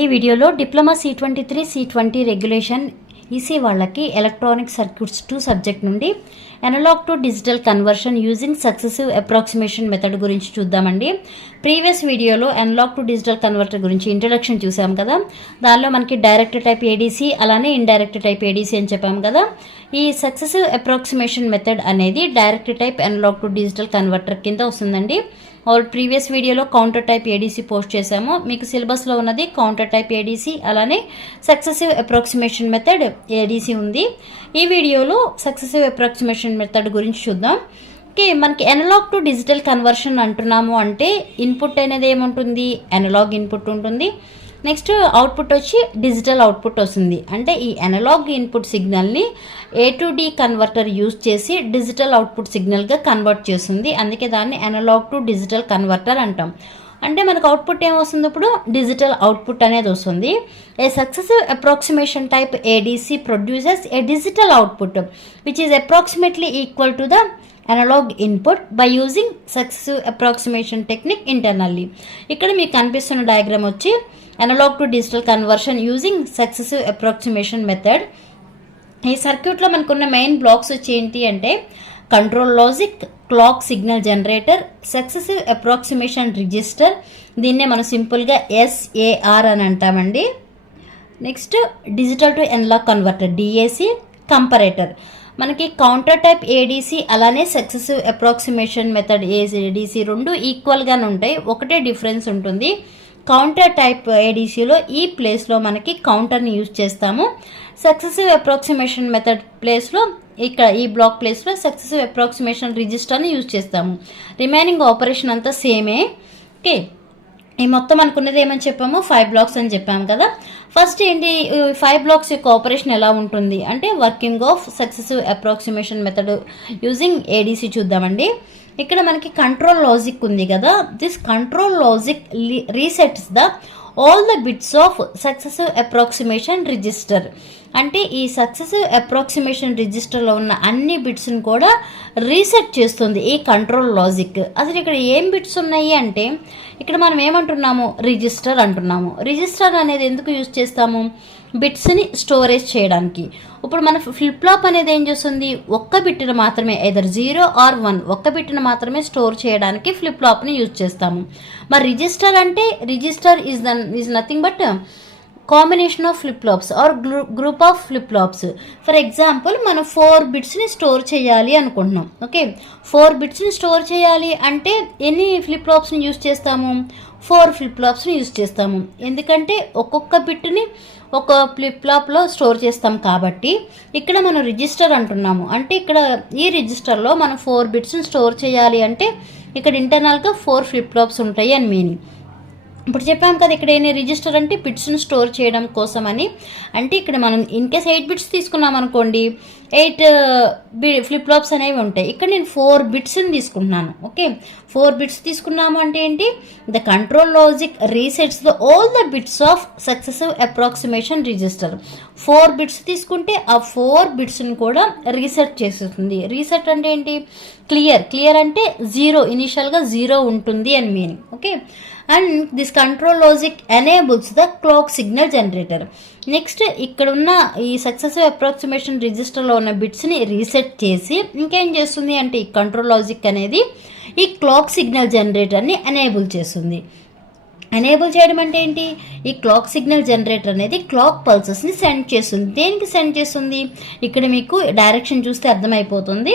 ఈ వీడియోలో diploma C23 C20 regulation EC వాళ్ళకి ఎలక్ట్రానిక్ సర్క్యూట్స్ 2 సబ్జెక్ట్ నుండి analog to digital conversion using successive approximation method గురించి చూద్దామండి. ప్రీవియస్ వీడియోలో అనలాగ్ టు డిజిటల్ కన్వర్టర్ గురించి ఇంట్రడక్షన్ చూసాం కదా. దానిలో మనకి డైరెక్ట్ టైప్ ఏడీసీ అలానే ఇండైరెక్ట్ టైప్ ఏడీసీ అని చెప్పాం కదా. ఈ సక్సెసివ్ అప్రాక్సిమేషన్ మెథడ్ అనేది direct type analog to digital converter కింద వస్తుందండి. ప్రీవియస్ వీడియోలో కౌంటర్ టైప్ ఏడీసీ పోస్ట్ చేశాము. మీకు సిలబస్లో ఉన్నది కౌంటర్ టైప్ ఏడీసీ అలానే సక్సెసివ్ అప్రాక్సిమేషన్ మెథడ్ ఏడీసీ ఉంది. ఈ వీడియోలో సక్సెసివ్ అప్రాక్సిమేషన్ మెథడ్ గురించి చూద్దాం. ఓకే, మనకి అనలాగ్ టు డిజిటల్ కన్వర్షన్ అంటున్నాము అంటే ఇన్పుట్ అనేది ఏముంటుంది, అనలాగ్ ఇన్పుట్ ఉంటుంది. నెక్స్ట్ అవుట్పుట్ వచ్చి డిజిటల్ అవుట్పుట్ వస్తుంది. అంటే ఈ అనలాగ్ ఇన్పుట్ సిగ్నల్ని A to D converter use చేసి డిజిటల్ అవుట్పుట్ సిగ్నల్గా కన్వర్ట్ చేస్తుంది. అందుకే దాన్ని అనలాగ్ టు డిజిటల్ కన్వర్టర్ అంటాం. అంటే మనకు అవుట్పుట్ ఏమొస్తుంది, ఇప్పుడు డిజిటల్ అవుట్పుట్ అనేది వస్తుంది. A successive approximation type ADC produces a digital output which is approximately equal to the analogue input by using successive approximation technique internally. ఇక్కడ మీకు కనిపిస్తున్న డయాగ్రామ్ వచ్చి analogue to digital conversion using successive approximation method. ఈ సర్క్యూట్లో మనకున్న main blocks వచ్చి ఏంటి అంటే control logic, clock signal generator, successive approximation register, దీన్నే మనం సింపుల్గా SAR అని అంటామండి. Next digital to analogue converter DAC, comparator. మనకి కౌంటర్ టైప్ ఏడీసీ అలానే సక్సెసివ్ అప్రాక్సిమేషన్ మెథడ్ ADC రెండు ఈక్వల్గానే ఉంటాయి, ఒకటే డిఫరెన్స్ ఉంటుంది. కౌంటర్ టైప్ ఏడీసీలో ఈ ప్లేస్లో మనకి కౌంటర్ని యూజ్ చేస్తాము. సక్సెసివ్ అప్రాక్సిమేషన్ మెథడ్ ప్లేస్లో ఇక్కడ ఈ బ్లాక్ ప్లేస్లో సక్సెసివ్ అప్రాక్సిమేషన్ రిజిస్టర్ని యూజ్ చేస్తాము. రిమైనింగ్ ఆపరేషన్ అంతా సేమే. ఓకే, ఈ మొత్తం అనుకున్నది ఏమని చెప్పాము, 5 బ్లాక్స్ అని చెప్పాము కదా. ఫస్ట్ ఏంటి, 5 బ్లాక్స్ యొక్క ఆపరేషన్ ఎలా ఉంటుంది అంటే working of successive approximation method using ADC చూద్దామండి. ఇక్కడ మనకి కంట్రోల్ లాజిక్ ఉంది కదా. This control logic resets the all the bits of successive approximation register. అంటే ఈ సక్సెసివ్ అప్రాక్సిమేషన్ రిజిస్టర్లో ఉన్న అన్ని బిట్స్ని కూడా రీసెట్ చేస్తుంది ఈ కంట్రోల్ లాజిక్. అసలు ఇక్కడ ఏం బిట్స్ ఉన్నాయి అంటే ఇక్కడ మనం ఏమంటున్నాము, రిజిస్టర్ అంటున్నాము. రిజిస్టర్ అనేది ఎందుకు యూజ్ చేస్తాము, బిట్స్ని స్టోరేజ్ చేయడానికి. ఇప్పుడు మన ఫ్లిప్ ఫ్లాప్ అనేది ఏం చేస్తుంది, ఒక్క బిట్ను మాత్రమే either 0 or 1 ఒక్క బిట్ను మాత్రమే స్టోర్ చేయడానికి ఫ్లిప్ ఫ్లాప్ని యూజ్ చేస్తాము. మరి రిజిస్టర్ అంటే register is nothing but combination of flip flops or group of flip flops. For example మనం 4 బిట్స్ని స్టోర్ చేయాలి అనుకుంటున్నాం. ఓకే, 4 బిట్స్ని స్టోర్ చేయాలి అంటే ఎన్ని ఫ్లిప్ ఫ్లాప్స్ని యూజ్ చేస్తాము, 4 ఫ్లిప్ ఫ్లాప్స్ని యూజ్ చేస్తాము. ఎందుకంటే ఒక్కొక్క బిట్ని ఒక ఫ్లిప్ ఫ్లాప్లో స్టోర్ చేస్తాం కాబట్టి ఇక్కడ మనం రిజిస్టర్ అంటున్నాము. అంటే ఇక్కడ ఈ రిజిస్టర్లో మనం 4 బిట్స్ని స్టోర్ చేయాలి అంటే ఇక్కడ ఇంటర్నల్గా 4 ఫ్లిప్ ఫ్లాప్స్ ఉంటాయి అని మీనింగ్. ఇప్పుడు చెప్పాం కదా, ఇక్కడ ఏంటి రిజిస్టర్ అంటే బిట్స్ని స్టోర్ చేయడం కోసం అని. అంటే ఇక్కడ మనం ఇన్కేస్ 8 బిట్స్ తీసుకున్నాం అనుకోండి, 8 ఫ్లిప్ ఫ్లాప్స్ అనేవి ఉంటాయి. ఇక్కడ నేను 4 బిట్స్ని తీసుకుంటున్నాను. ఓకే, 4 బిట్స్ తీసుకున్నాము అంటే ఏంటి, the control logic resets the all the bits of successive approximation register. 4 bits తీసుకుంటే ఆ 4 బిట్స్ని కూడా రీసెట్ చేసేస్తుంది. రీసెట్ అంటే ఏంటి, క్లియర్ అంటే 0, ఇనిషియల్గా 0 ఉంటుంది అని meaning. Okay, and this control logic enables the clock signal generator. Next ఇక్కడ ఉన్న ఈ సక్సెసివ్ అప్రాక్సిమేషన్ రిజిస్టర్లో ఉన్న బిట్స్ని రీసెట్ చేసి ఇంకేం చేస్తుంది అంటే ఈ కంట్రోల్ లాజిక్ అనేది ఈ క్లాక్ సిగ్నల్ జనరేటర్ని ఎనేబుల్ చేస్తుంది. ఎనేబుల్ చేయడం అంటే ఏంటి, ఈ క్లాక్ సిగ్నల్ జనరేటర్ అనేది క్లాక్ పల్సెస్ని సెండ్ చేస్తుంది. దేనికి సెండ్ చేస్తుంది, ఇక్కడ మీకు డైరెక్షన్ చూస్తే అర్థమైపోతుంది.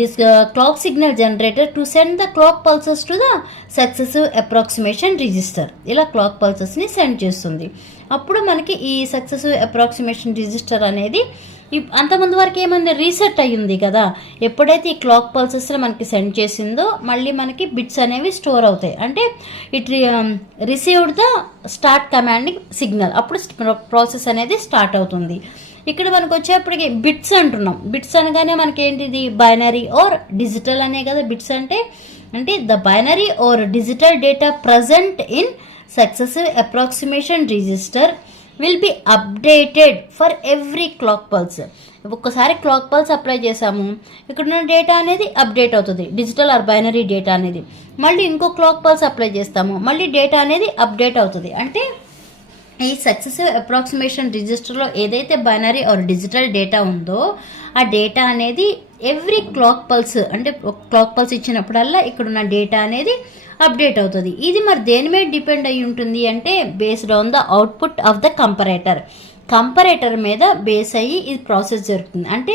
This clock signal generator to send the clock pulses to the successive approximation register. ఇలా క్లాక్ పల్సెస్ని సెండ్ చేస్తుంది. అప్పుడు మనకి ఈ సక్సెసివ్ అప్రాక్సిమేషన్ రిజిస్టర్ అనేది అంతకుముందు వరకు ఏమైంది, రీసెట్ అయ్యింది కదా. ఎప్పుడైతే ఈ క్లాక్ పల్సెస్లో మనకి సెండ్ చేసిందో మళ్ళీ మనకి బిట్స్ అనేవి స్టోర్ అవుతాయి. అంటే it received the start commanding signal, అప్పుడు ప్రాసెస్ అనేది స్టార్ట్ అవుతుంది. ఇక్కడ మనకు వచ్చేప్పటికి బిట్స్ అంటున్నాం. బిట్స్ అనగానే మనకి ఏంటిది, బైనరీ ఆర్ డిజిటల్ అనే కదా బిట్స్ అంటే the binary or digital data present in successive approximation register will be updated for every clock pulse. ఒక్కసారి క్లాక్ పల్స్ అప్లై చేసాము, ఇక్కడ ఉన్న డేటా అనేది అప్డేట్ అవుతుంది, డిజిటల్ ఆర్ బైనరీ డేటా అనేది. మళ్ళీ ఇంకో క్లాక్ పల్స్ అప్లై చేస్తాము, మళ్ళీ డేటా అనేది అప్డేట్ అవుతుంది. అంటే ఈ సక్సెసివ్ అప్రాక్సిమేషన్ రిజిస్టర్లో ఏదైతే బైనరీ ఆర్ డిజిటల్ డేటా ఉందో ఆ డేటా అనేది ఎవ్రీ క్లాక్ పల్స్, అంటే క్లాక్ పల్స్ ఇచ్చినప్పుడల్లా ఇక్కడున్న డేటా అనేది అప్డేట్ అవుతుంది. ఇది మరి దేని మీద డిపెండ్ అయి ఉంటుంది అంటే based on the output of the comparator మీద బేస్ అయ్యి ఇది ప్రాసెస్ జరుగుతుంది. అంటే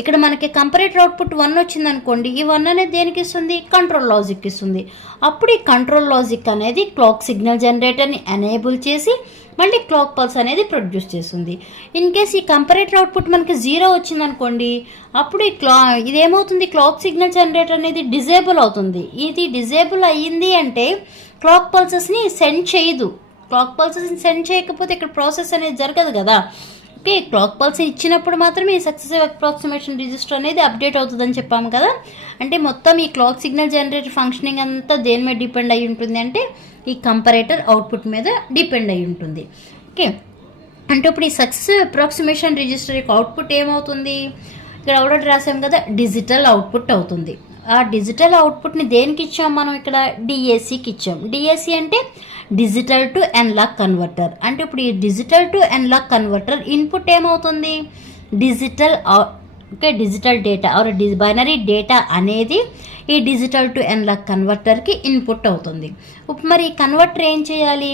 ఇక్కడ మనకి కంపరేటర్ అవుట్పుట్ 1 వచ్చింది అనుకోండి, ఈ 1 అనేది దేనికి ఇస్తుంది? కంట్రోల్ లాజిక్ ఇస్తుంది. అప్పుడు ఈ కంట్రోల్ లాజిక్ అనేది క్లాక్ సిగ్నల్ జనరేటర్ని ఎనేబుల్ చేసి మళ్ళీ క్లాక్ పల్స్ అనేది ప్రొడ్యూస్ చేస్తుంది. ఇన్ కేస్ ఈ కంపరేటర్ అవుట్పుట్ మనకి 0 వచ్చింది అనుకోండి, అప్పుడు ఇదేమవుతుంది? క్లాక్ సిగ్నల్ జనరేటర్ అనేది డిజేబుల్ అవుతుంది. ఇది డిజేబుల్ అయ్యింది అంటే క్లాక్ పల్సెస్ని సెండ్ చేయదు. క్లాక్ పల్సెస్ని సెండ్ చేయకపోతే ఇక్కడ ప్రాసెస్ అనేది జరగదు కదా. ఓకే, క్లాక్ పల్స్ ఇచ్చినప్పుడు మాత్రమే ఈ సక్సెసివ్ అప్రాక్సిమేషన్ రిజిస్టర్ అనేది అప్డేట్ అవుతుందని చెప్పాము కదా. అంటే మొత్తం ఈ క్లాక్ సిగ్నల్ జనరేటర్ ఫంక్షనింగ్ అంతా దేని మీద డిపెండ్ అయి ఉంటుంది అంటే ఈ కంపరేటర్ అవుట్పుట్ మీద డిపెండ్ అయి ఉంటుంది. ఓకే, అంటే ఇప్పుడు ఈ సక్సెసివ్ అప్రాక్సిమేషన్ రిజిస్టర్ యొక్క అవుట్పుట్ ఏమవుతుంది? ఇక్కడ ఆల్రెడీ రాసాం కదా, డిజిటల్ అవుట్పుట్ అవుతుంది. ఆ డిజిటల్ అవుట్పుట్ని దేనికి ఇచ్చాం మనం? ఇక్కడ డిఏసికి ఇచ్చాం. డిఏసి అంటే డిజిటల్ టు ఎనలాగ్ కన్వర్టర్. అంటే ఇప్పుడు ఈ digital to analogue converter input ఏమవుతుంది? Digital data or binary data అనేది ఈ డిజిటల్ టు ఎనలాగ్ కన్వర్టర్కి ఇన్పుట్ అవుతుంది. మరి ఈ కన్వర్టర్ ఏం చేయాలి?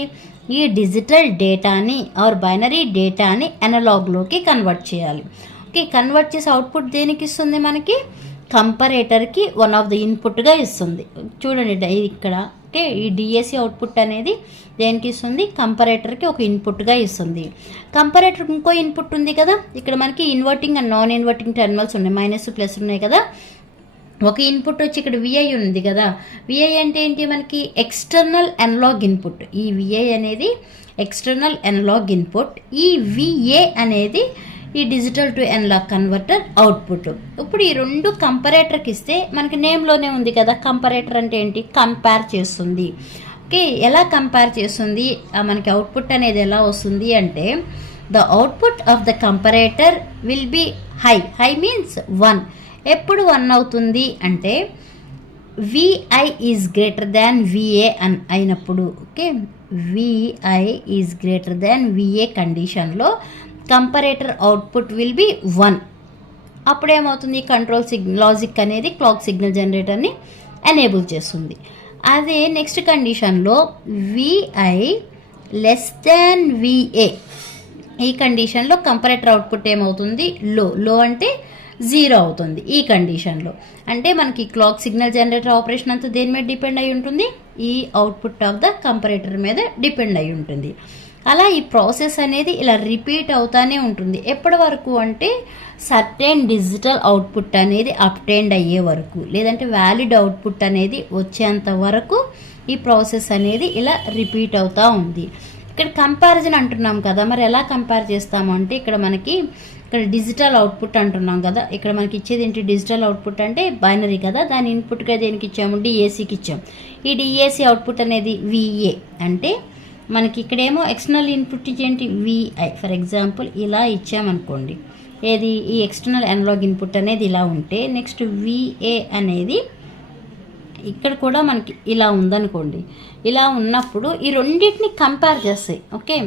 ఈ డిజిటల్ డేటాని ఆర్ బైనరీ డేటాని ఎనలాగ్లోకి కన్వర్ట్ చేయాలి. ఓకే, కన్వర్ట్ చేసి అవుట్పుట్ దేనికి ఇస్తుంది? మనకి కంపరేటర్కి వన్ ఆఫ్ ద ఇన్పుట్గా ఇస్తుంది. చూడండి ఇక్కడ. ఓకే, ఈ డిఏసి అవుట్పుట్ అనేది దేనికి ఇస్తుంది? కంపరేటర్కి ఒక ఇన్పుట్గా ఇస్తుంది. కంపరేటర్కి ఇంకో ఇన్పుట్ ఉంది కదా, ఇక్కడ మనకి inverting and non inverting terminals ఉన్నాయి, మైనస్ ప్లస్ ఉన్నాయి కదా. ఒక ఇన్పుట్ వచ్చి ఇక్కడ విఐ ఉంది కదా. విఐ అంటే ఏంటి? మనకి ఎక్స్టర్నల్ అనలాగ్ ఇన్పుట్. ఈ విఐ అనేది ఎక్స్టర్నల్ అనలాగ్ ఇన్పుట్. ఈ విఏ అనేది ఈ digital to analogue converter output. ఇప్పుడు ఈ రెండు కంపరేటర్కి ఇస్తే మనకి నేమ్లోనే ఉంది కదా, కంపరేటర్ అంటే ఏంటి? కంపేర్ చేస్తుంది. ఓకే, ఎలా కంపేర్ చేస్తుంది? మనకి అవుట్పుట్ అనేది ఎలా వస్తుంది అంటే the output of the comparator will be high means 1. ఎప్పుడు 1 అవుతుంది అంటే VI is greater than VA అయినప్పుడు. Okay, VI is greater than VA కండిషన్లో కంపరేటర్ అవుట్పుట్ విల్ బి 1. అప్పుడేమవుతుంది? కంట్రోల్ లాజిక్ అనేది క్లాక్ సిగ్నల్ జనరేటర్ని ఎనేబుల్ చేస్తుంది. అదే నెక్స్ట్ కండిషన్లో విఐ లెస్ దాన్ విఏ, ఈ కండిషన్లో కంపరేటర్ అవుట్పుట్ ఏమవుతుంది? లో అంటే 0 అవుతుంది ఈ కండిషన్లో. అంటే మనకి క్లాక్ సిగ్నల్ జనరేటర్ ఆపరేషన్ అంతా దేని మీద డిపెండ్ అయి ఉంటుంది? ఈ అవుట్పుట్ ఆఫ్ ద కంపరేటర్ మీద డిపెండ్ అయి ఉంటుంది. అలా ఈ ప్రాసెస్ అనేది ఇలా రిపీట్ అవుతానే ఉంటుంది. ఎప్పటి వరకు అంటే సర్టెన్ డిజిటల్ అవుట్పుట్ అనేది అప్టైండ్ అయ్యే వరకు, లేదంటే వ్యాలిడ్ అవుట్పుట్ అనేది వచ్చేంత వరకు ఈ ప్రాసెస్ అనేది ఇలా రిపీట్ అవుతూ ఉంది. ఇక్కడ కంపారిజన్ అంటున్నాం కదా, మరి ఎలా కంపేర్ చేస్తాము అంటే ఇక్కడ డిజిటల్ అవుట్పుట్ అంటున్నాం కదా, ఇక్కడ మనకి ఇచ్చేది ఏంటి? డిజిటల్ అవుట్పుట్ అంటే బైనరీ కదా, దాని ఇన్పుట్గా దేనికి ఇచ్చాము? డిఏసికి ఇచ్చాము. ఈ డిఏసి అవుట్పుట్ అనేది విఏ. అంటే మనకి ఇక్కడేమో ఎక్స్టర్నల్ ఇన్పుట్ ఏంటి? విఐ. ఫర్ ఎగ్జాంపుల్ ఇలా ఇచ్చామనుకోండి, ఏది? ఈ ఎక్స్టర్నల్ అనలాగ్ ఇన్పుట్ అనేది ఇలా ఉంటే నెక్స్ట్ విఏ అనేది ఇక్కడ కూడా మనకి ఇలా ఉందనుకోండి. ఇలా ఉన్నప్పుడు ఈ రెండింటిని కంపేర్ చేస్తాయి. ఓకే,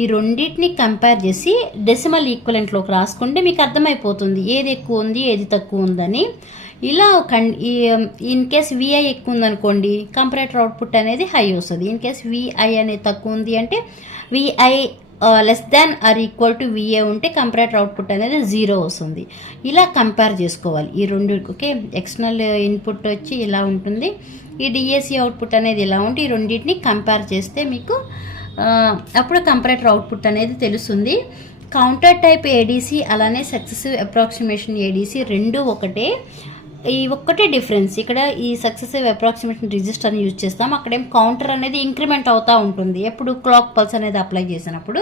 ఈ రెండింటిని కంపేర్ చేసి డెసిమల్ ఈక్వలెంట్లోకి రాసుకుంటే మీకు అర్థమైపోతుంది ఏది ఎక్కువ ఉంది ఏది తక్కువ ఉందని. ఇలా ఇన్ కేస్ విఐ ఎక్కువ ఉందనుకోండి, కంపరేటర్ అవుట్పుట్ అనేది హై వస్తుంది. ఇన్ కేస్ విఐ అనేది తక్కువ ఉంది అంటే VI less than or equal to VA ఉంటే కంపరేటర్ అవుట్పుట్ అనేది 0 వస్తుంది. ఇలా కంపేర్ చేసుకోవాలి ఈ రెండు. ఓకే, ఎక్స్టర్నల్ ఇన్పుట్ వచ్చి ఇలా ఉంటుంది, ఈ డిఏసి అవుట్పుట్ అనేది ఇలా ఉంటే ఈ రెండింటిని కంపేర్ చేస్తే మీకు అప్పుడు కంపరేటర్ అవుట్పుట్ అనేది తెలుస్తుంది. కౌంటర్ టైప్ ఏడీసీ అలానే సక్సెసివ్ అప్రాక్సిమేషన్ ఏడీసీ రెండు ఒకటే. ఈ ఒక్కటే డిఫరెన్స్. ఇక్కడ ఈ సక్సెసివ్ అప్రాక్సిమేషన్ రిజిస్టర్ని యూజ్ చేస్తాం, అక్కడేం కౌంటర్ అనేది ఇంక్రిమెంట్ అవుతూ ఉంటుంది ఎప్పుడు క్లాక్ పల్స్ అనేది అప్లై చేసినప్పుడు.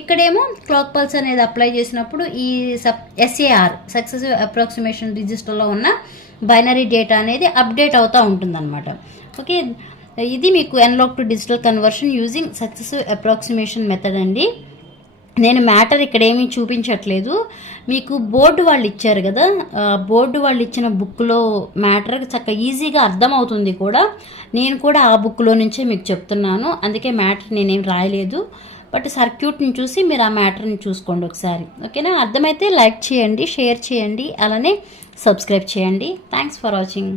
ఇక్కడేమో క్లాక్ పల్స్ అనేది అప్లై చేసినప్పుడు ఈ SAR సక్సెసివ్ అప్రాక్సిమేషన్ రిజిస్టర్లో ఉన్న బైనరీ డేటా అనేది అప్డేట్ అవుతూ ఉంటుందన్నమాట. ఓకే, ఇది మీకు analog to digital conversion using successive approximation method అండి. నేను మ్యాటర్ ఇక్కడ ఏమీ చూపించట్లేదు, మీకు బోర్డు వాళ్ళు ఇచ్చారు కదా, బోర్డు వాళ్ళు ఇచ్చిన బుక్లో మ్యాటర్ చక్కగా ఈజీగా అర్థమవుతుంది కూడా. నేను కూడా ఆ బుక్లో నుంచే మీకు చెప్తున్నాను, అందుకే మ్యాటర్ నేనేం రాయలేదు. బట్ సర్క్యూట్ని చూసి మీరు ఆ మ్యాటర్ని చూసుకోండి ఒకసారి. ఓకేనా? అర్థమైతే లైక్ చేయండి, షేర్ చేయండి, అలానే సబ్స్క్రైబ్ చేయండి. Thanks for watching.